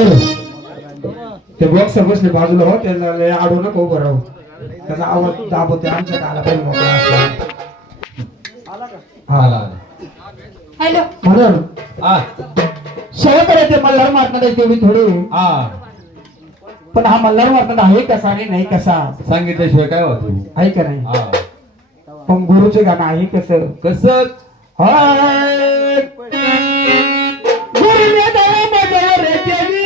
ते बॉक्स बसले बाजूला हो त्याला लय आडू नको उभं राहू त्याचा आवाज दाबवते आमच्या काला पण मोकळा असला आला हॅलो म्हणून हा शेवकडे ते मल्हार मारणार आहे तेवढी थोडी हा पण हा मल्हार मारणार आहे कसा आणि नाही कसा सांगितल्याशिवाय काय होत आहे का नाही हा पण गुरुचे गाणं आहे कसं कसं हाय गुरुने दया माझ्यावर केली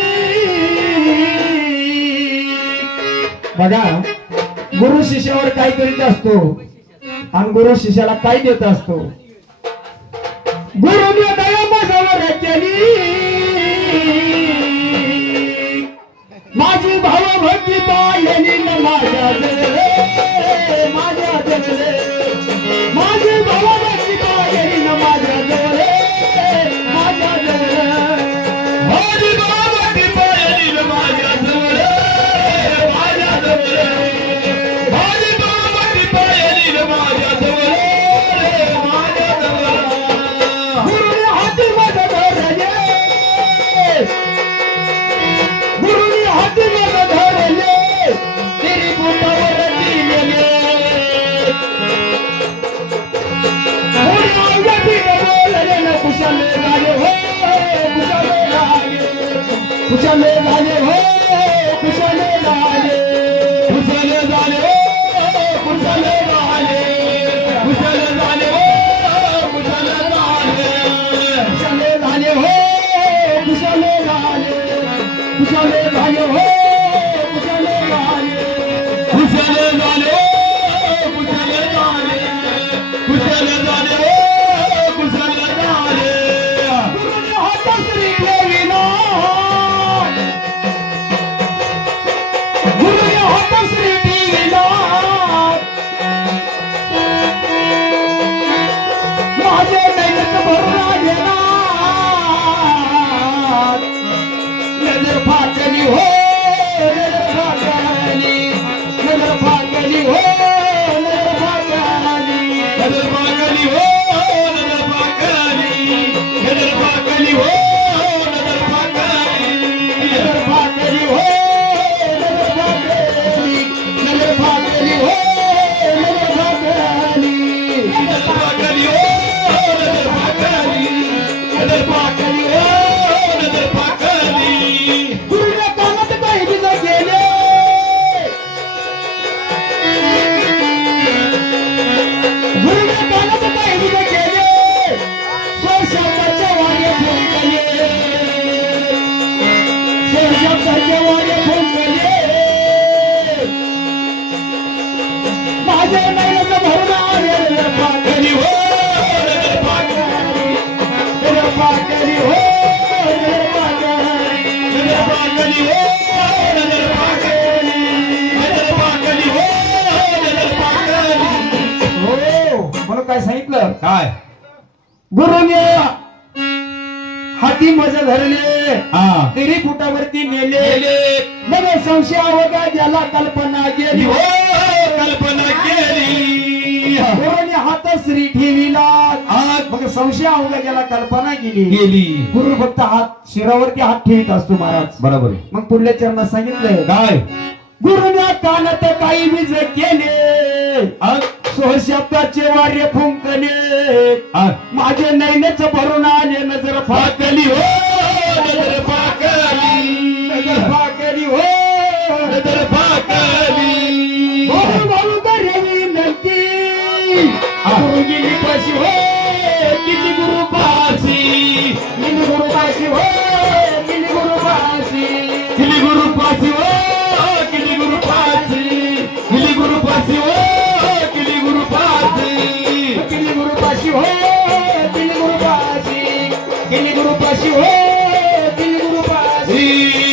बघा गुरु शिष्यावर काय करीत असतो आणि गुरु शिष्याला काय देत असतो गुरुने दया माझ्यावर केली माझी भावभक्ती पाहिली न माझ्या जगले माझ्या जगले माझी भावभक्ती पाहिली न माझ्या जगले माझ्या जगले माझी भावभक्ती पाहिली न माझ्या जगले माझ्या जगले माझी भावभक्ती पाहिली न माझ्या जगले माझ्या जगले गुरुने हाती माझ्या धरले गुरुने हाती माझ्या धरले तेरी बोटावर दिलेले कुशले झाले हो कुशले झाले कुशले झाले हो कुशले झाले कुशले झाले हो कुशले झाले कुशले झाले हो कुशले झाले कुशले झाले हो कुशले झाले कुशले झाले हो कुशले झाले कुशले झाले हो कुशले झाले कुशले झाले हो कुशले झाले गुरुने हात श्री ठेविला गुरुने हात श्री ठेविला माझे नैनत भरून आलेला नजर फाकली हो नजर फाकली नजर फाकली हो नजर फाकली नजर फाकली हो नजर फाकली नजर फाकली हो नजर फाकली नजर फाकली हो नजर फाकली नजर फाकली हो नजर फाकली नजर फाकली हो नजर फाकली नजर फाकली हो नजर फाकली गुरुने कानात काही दिलं गेले गुरुने कानात काही दिलं गेले स्वशब्दाच्या वारे फुंकले स्वशब्दाच्या वारे फुंकले माझ्या नैनाचं भरून आले नजर फाकली हो नजर फाकली नजर फाकली हो नजर फाकली नजर फाकली हो नजर फाकली नजर फाकली हो नजर फाकली हो म्हणून काय सांगितलं काय गुरुने हाती मज धरले हा तिरी फुटावरती नेले मग संशय अवघा ज्याला कल्पना गेली हो कल्पना केली गुरुने हात श्री ठेविला आज मग संशय अवघा ज्याला कल्पना गेली गेली गुरु फक्त हात शिरावरती हात ठेवीत असतो महाराज बरोबर आहे. मग पुढल्या चरणात सांगितलंय काय गुरुने कानात काही बीज केले स्वशब्दाचे वारे फुंकले माझे नैनच भरून आले नजर फाकली हो नजर फाकली नजर फाकली हो नजर फाकली बोलू बोलू तरी विनंती गुरु गेली पाशी हो किती गुरु पाशी किती गुरु पाशी हो किती गुरु पाशी किती गुरु पाशी हो किती गुरु पाशी किती गुरु पाशी हो किती गुरु पाशी किती गुरु पाशी हो किती गुरु पाशी किती गुरु पाशी हो किती गुरु पाशी